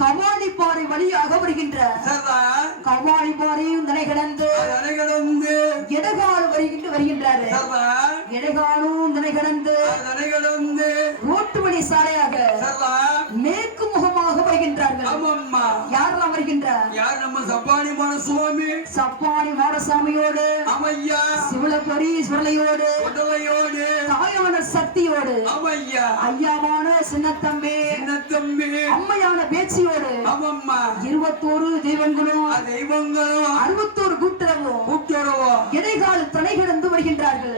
கவாலிப்பாறை வழியாக வருகின்ற கவாலிப்பாறையும் தலை கடந்து எடகால் வருகின்றாரு. எடகாலும் தலை கடந்து ரோட்டு வழி சாலையாக மேற்கு முகமாக வருகின்றார்கள். யாரெல்லாம் வருகின்றார்? சப்பானி மாடசாமியோடு சிவலபரீஸ்வரலையோடு தாயான சக்தியோடு ஐயாவான சின்னத்தம்பி அம்மையான பேச்சியோடு 21 தெய்வங்களும் 61 கூட்டுறவும் இடைகால் தலை கிடந்து வருகின்றார்கள்.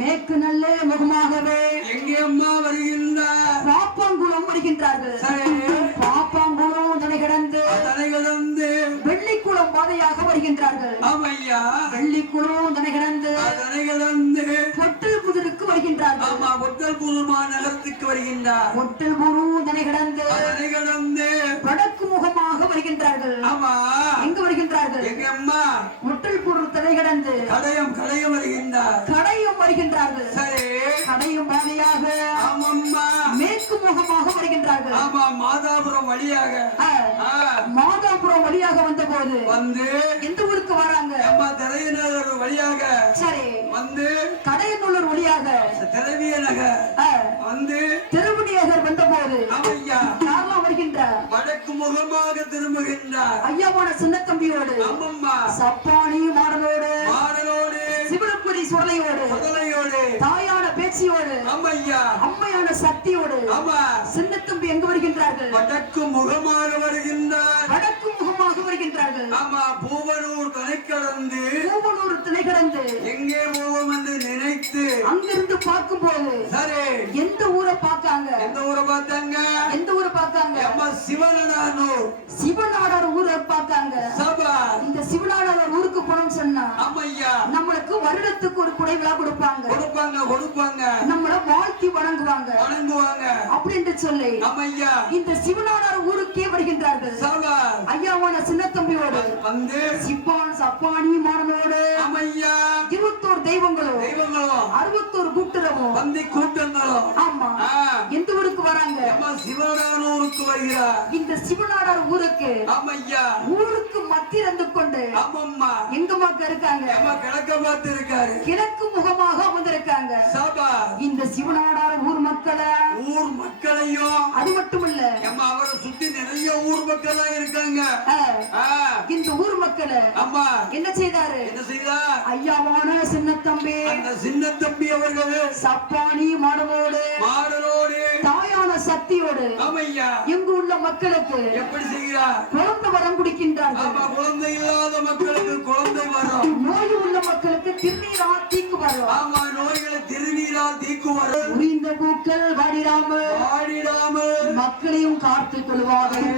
மேற்கு நல்ல முகமாகவே எங்கே அம்மா வருகின்றார்? பாப்பாங்குளம் வருகின்றார்கள். பாப்பாங்குளம் தலை கிடந்து வெள்ளிக்குளம் பாதையாக வருகின்றார்கள். வெள்ளிக்குளம் தலை கிடந்து பொட்டல் புதருக்கு வருகின்றார்கள். பொட்டல் புதுமா நகரத்துக்கு வருகின்றார். பொட்டல் புரு தலை கிடந்து வடக்கு முகமாக வருகின்றார்கள். எங்க வருகின்றார்கள்? எங்க அம்மா பொட்டல் புரு தலை கிடந்து கடையம் வருகின்றார். கடையும் வருகின்றார்கள். சரி, கடையும் பாதையாக மேற்கு முகமாக வருகின்றார்கள். மாதாபுரம் வழியாக மாதாபுரம் வழியாக வந்த போது எந்த ஊருக்கு வராங்க? திரையநகர் வழியாக சரி வந்து கடையநல்லூர் வழியாக திரவிய நகர் வந்து திருவடி நகர் வந்த போது யாரெல்லாம் வருகின்றார்? வடக்கு முகமாக திரும்புகின்றார். ஐயாவான சின்னத்தம்பியோடு சப்பானி மாடனோடு சிவலபுரி சுடலையோடு தாயான பேச்சியோடு அம்மையான சக்தியோடு சின்னத்தம்பி எங்கு வருகின்றார்கள்? வடக்கு முகமாக வருகின்றார். வடக்கு முகமாக வருகின்றார்கள். பூவனூர் தலை கடந்து எங்கே போவோம் என்று நினைத்து அங்கிருந்து பார்க்கும் போது சரி எந்த ஊரை பார்த்தாங்க? எந்த ஊரை பார்த்தாங்க? சிவநாடார் ஊரை பார்த்தாங்க. இந்த சிவநாடார் ஊருக்கு போனோம்னு சொன்னா நம்மளுக்கு வருடத்துக்கு ஒரு குடை விழா கொடுப்பாங்க. நம்மள வாழ்த்தி வணங்குவாங்க அப்படின்னு சொல்லி இந்த சிவநாடார் ஊருக்கே வருகின்றார்கள். ஐயாவான சின்னத்தம்பியோடு சப்பானி மாடனோடு 21 தெய்வங்களும் 61 கூட்டுறவும் ஆமா எந்த ஊருக்கு வராங்க? சிவநாடானூருக்கு வருகிறார். இந்த சிவநாடார் ஊருக்கு மத்திய இருந்து கொண்டு எங்கம்மா இருக்காங்க? கிழக்க பார்த்து இருக்காரு. கிழக்கு முகமாக வந்திருக்காங்க. இந்த சிவநாடார் ஊர் மக்களையும் அது மட்டுமல்ல அவரை சுத்தி நிறைய ஊர் மக்கள் இருக்காங்க. இந்த ஊர் மக்களை என்ன செய்தாரு? ஐயாவான சின்னத்தம்பி அவர்கள் சப்பானி மாடனோடு தாயான சக்தியோடு எங்கு உள்ள மக்களுக்கு எப்படி செய்கிறார்? குழந்தை வரம் குடிக்கின்றார்கள். குழந்தை இல்லாத மக்களுக்கு குழந்தை வரும். நோய் உள்ள மக்களுக்கு திருநீரா தீக்கு வரும். நோய்களை திருநீரா தீக்கு வரும். உரிந்த பூக்கள் வாடிடாமல் மக்களையும் காத்துக் கொள்வார்கள்.